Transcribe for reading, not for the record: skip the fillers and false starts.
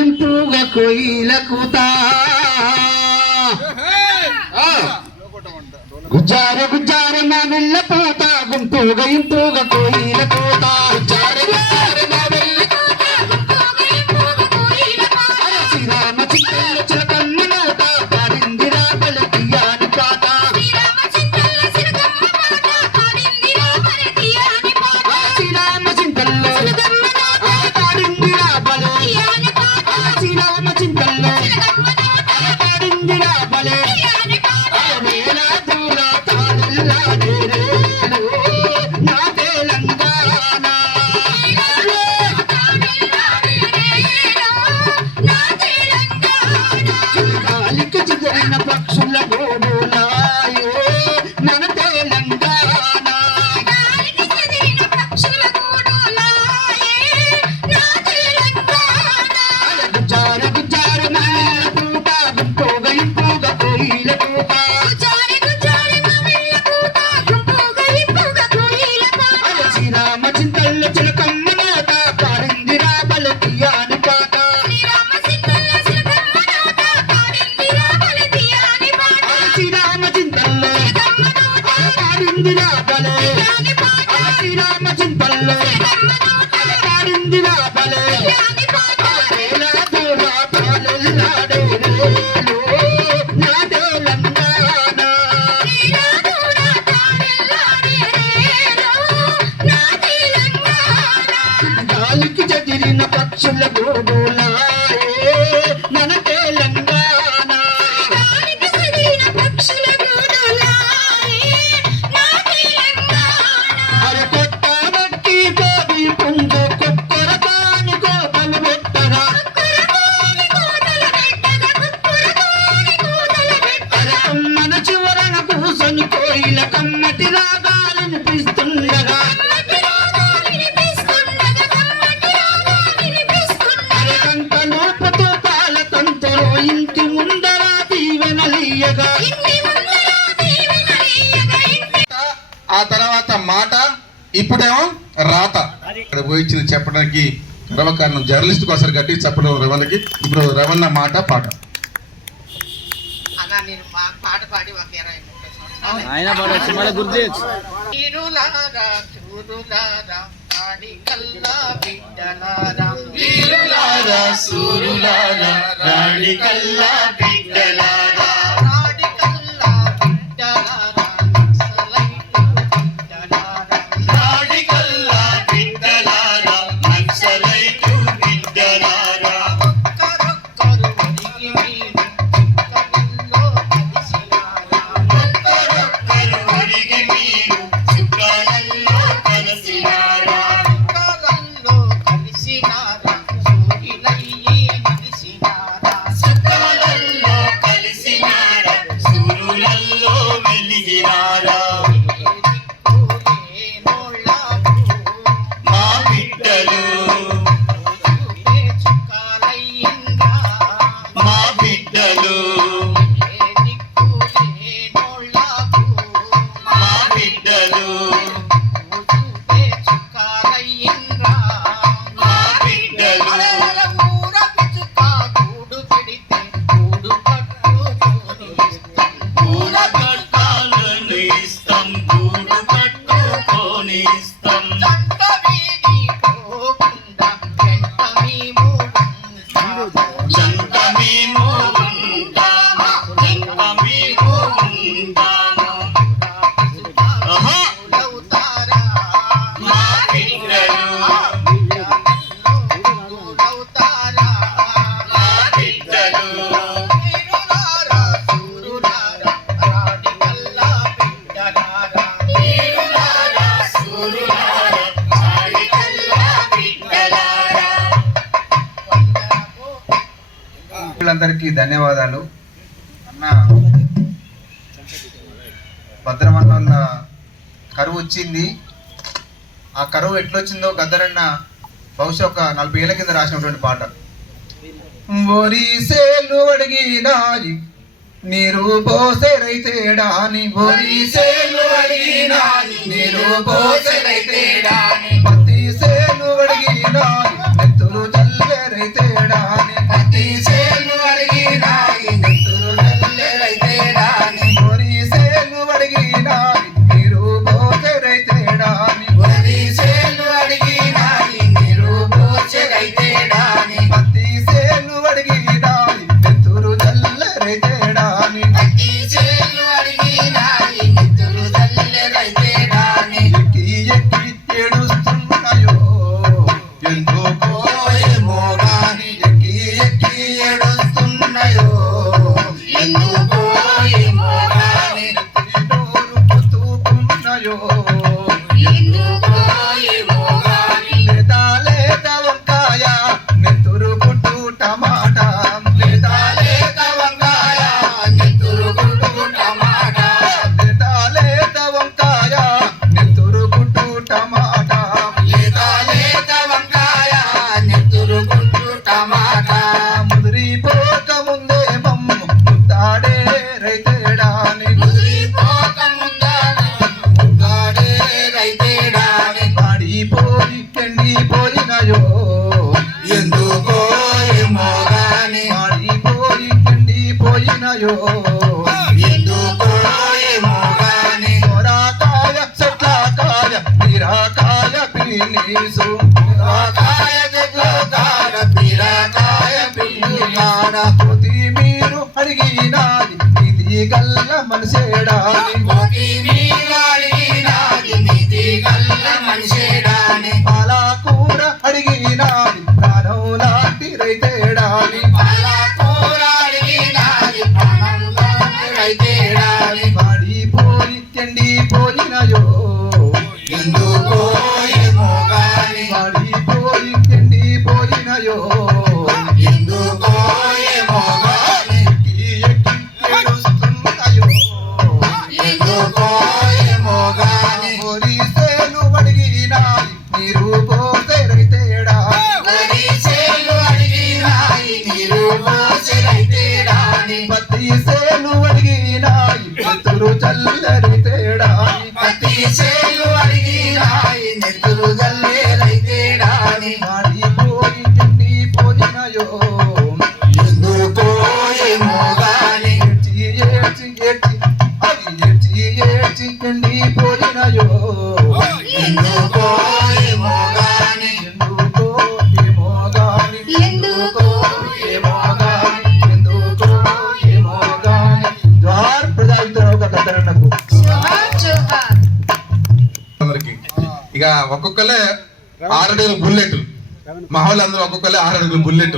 ఇంపుగా కొయ్యిల కూత గుజ్జారు మా మెల్ల పూత ఇంపుగా కొయ్యిల కూత శ్రీరామ చిక్కల చిలకమ్మ నోట పాడిందిరా బలతియాని పాట పక్షుల గోడులాయే మన తెలంగాణ గుజ్జారు పూట ఇంపుగా కొయ్యిల కూత శ్రీరామ చింతల్ల చిలకమ్మ నోట పాడిందిరా బలతియాని పాట శ్రీరామ చింతల్లో పాడిందిరా బలే శ్రీరామ చింతల్లో పాడిందిరా బలే నా తెలంగాణ గాలికి చెదిరిన పక్షుల గోడులాయే మన తెలంగాణ అరే కొట్టబట్టి కోడి పుంజు కుక్కర కాని కోతలు పెట్టరా అరే కొమ్మన చివరన కూసని కోయిల కమ్మటి రాగాలనిపిస్తుండగా అరే కంటలోపుతో పాల తంతులో ఇంటి ముందర దీవెనలీయగా ఆ తర్వాత మాట ఇప్పుడేమో రాత ఇక్కడ పోయించింది చెప్పడానికి రవకారణం జర్నలిస్ట్ కోసం గట్టి చెప్పడం రవణకి ఇప్పుడు రవణ మాట పాట పాట పాడి ఆయన పాడచ్చు మన గుర్తు అందరికీ ధన్యవాదాలు అన్న. భద్రమన్న కరువు వచ్చింది. ఆ కరువు ఎట్లొచ్చిందో గద్దరన్న బహుశా ఒక 40 ఏళ్ల కింద రాసినటువంటి పాట. ఒరిసేలు అడిగినాయి నీరు పోసెరైతేడాని, ఒరిసేలు అడిగినాయి నీరు పోసెరైతేడాని, పోయినయో ఎందుకో ఏమో గాని సోరకాయ చెట్లకాయ బీరకాయ పీనీసు కాయ చెట్లకాయ బీరకాయ పిల్లికాడ మీరు అడిగినాది ఇది గల్ల మనసేడాని నీతి గల్ల మనిషేడాని పాలకూర అడిగినాది ప్రాణం లాంటి రైతేడాని పాలకూరాడినాది ప్రాణంలో రైతేడాని వాడిపోయి ఎండిపోయినయో ఎందుకో ఏమో గాని వాడిపోయి ఎండిపోయినయో ఎందుకో ఏమో గాని ఎక్కి ఎక్కి ఏడుస్తున్నాయో ఎందుకో ఏమో గాని ఒరిసేలు అడిగినాయి నీరు పోతే రైతేడాని వరిసేలు అడిగినాయి నీరు పోసి రైతేడాని పత్తి సేలు అడిగినాయి పత్తులు చల్లరి తేడాని పత్తి సేలు అడిగినాయి నెత్తులు జల్లే రైతేడాని మాడిపోయి ఎండిపోయినయో ఎందుకో ఏమో గాని ఏడ్చి ఏడ్చి ఏడ్చి అది ఏడ్చి ఏడ్చి ఎండిపోయినయో ఎందుకో ఏమో గాని ఎందుకో ఏమో గాని ఎందుకో ఏమో గాని ఎందుకో ఏమో గాని జోహార్ ప్రజాయుద్ధ గద్దరన్నకు అందరికి ఇక ఒక్కొక్కలే 6 అడుగుల బుల్లెట్ మా వాళ్ళు అందరూ ఒక్కొక్కలే 6 అడుగుల బుల్లెట్